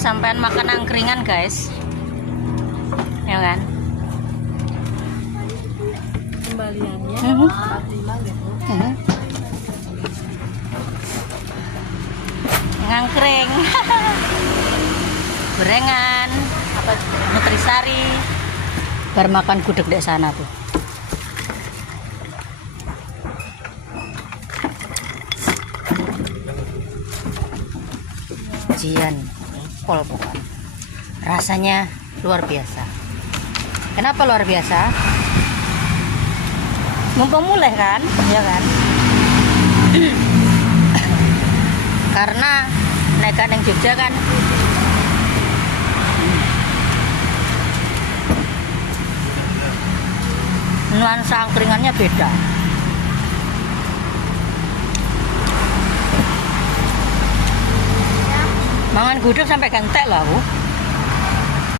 sampean makan angkringan guys, ya kan? Kembaliannya 45 gitu. Ngangkring, gorengan, apa nutrisari, bar makan gudeg di sana tuh. Jian pol pokoknya rasanya luar biasa. Kenapa luar biasa? Mumpung mulai kan, ya kan? Karena naikan yang Jogja kan nuansa angkringannya beda. Mangan gudeg sampai gantek loh aku.